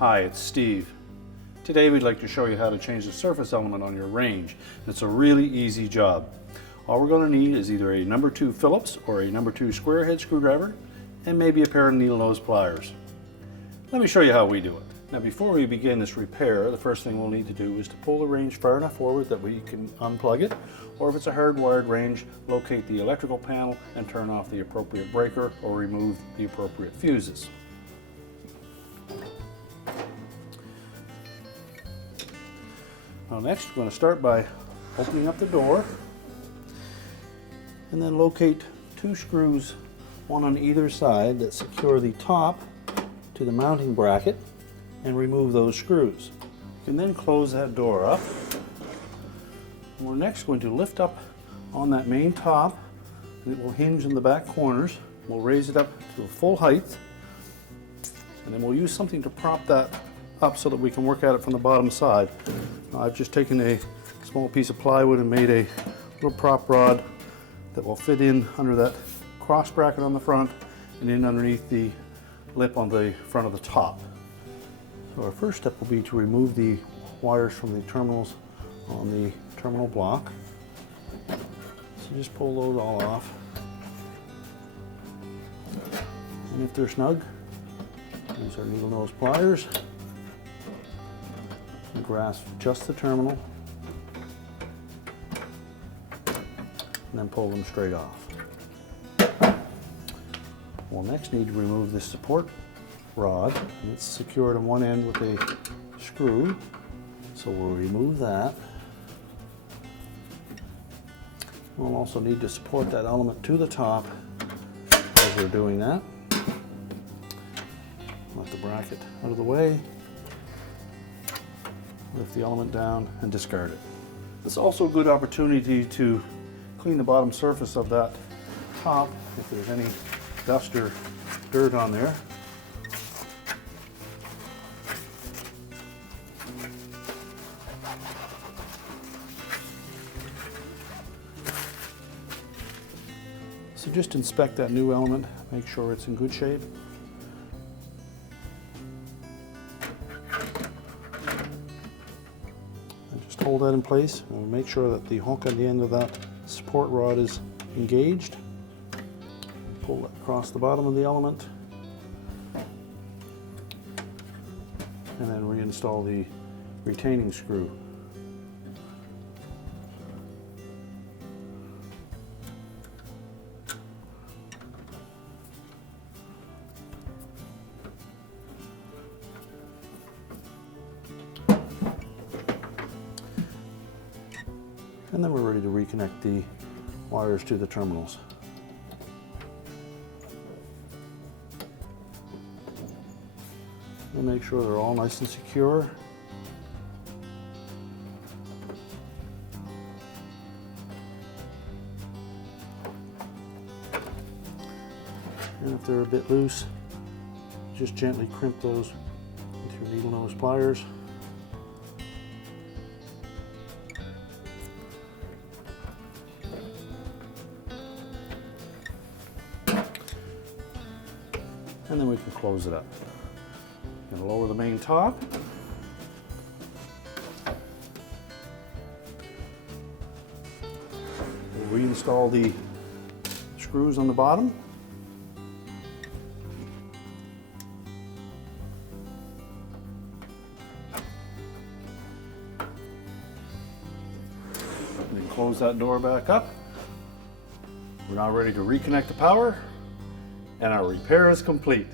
Hi, it's Steve. Today we'd like to show you how to change the surface element on your range. It's a really easy job. All we're going to need is either a number 2 Phillips or a number 2 square head screwdriver and maybe a pair of needle nose pliers. Let me show you how we do it. Now before we begin this repair, the first thing we'll need to do is to pull the range far enough forward that we can unplug it, or if it's a hardwired range, locate the electrical panel and turn off the appropriate breaker or remove the appropriate fuses. Now next, we're going to start by opening up the door and then locate 2 screws, one on either side, that secure the top to the mounting bracket and remove those screws. You can then close that door up. And we're next going to lift up on that main top, and it will hinge in the back corners. We'll raise it up to a full height, and then we'll use something to prop that up so that we can work at it from the bottom side. I've just taken a small piece of plywood and made a little prop rod that will fit in under that cross bracket on the front and in underneath the lip on the front of the top. So our first step will be to remove the wires from the terminals on the terminal block. So just pull those all off. And if they're snug, use our needle nose pliers and grasp just the terminal and then pull them straight off. We'll next need to remove this support rod, and it's secured on one end with a screw, so we'll remove that. We'll also need to support that element to the top as we're doing that. Let the bracket out of the way, lift the element down and discard it. It's also a good opportunity to clean the bottom surface of that top if there's any dust or dirt on there. So just inspect that new element, make sure it's in good shape. And just hold that in place and make sure that the hook at the end of that support rod is engaged. Pull it across the bottom of the element and then reinstall the retaining screw. And then we're ready to reconnect the wires to the terminals. And make sure they're all nice and secure. And if they're a bit loose, just gently crimp those with your needle nose pliers. And then we can close it up. Going to lower the main top. We'll reinstall the screws on the bottom. And then close that door back up. We're now ready to reconnect the power, and our repair is complete.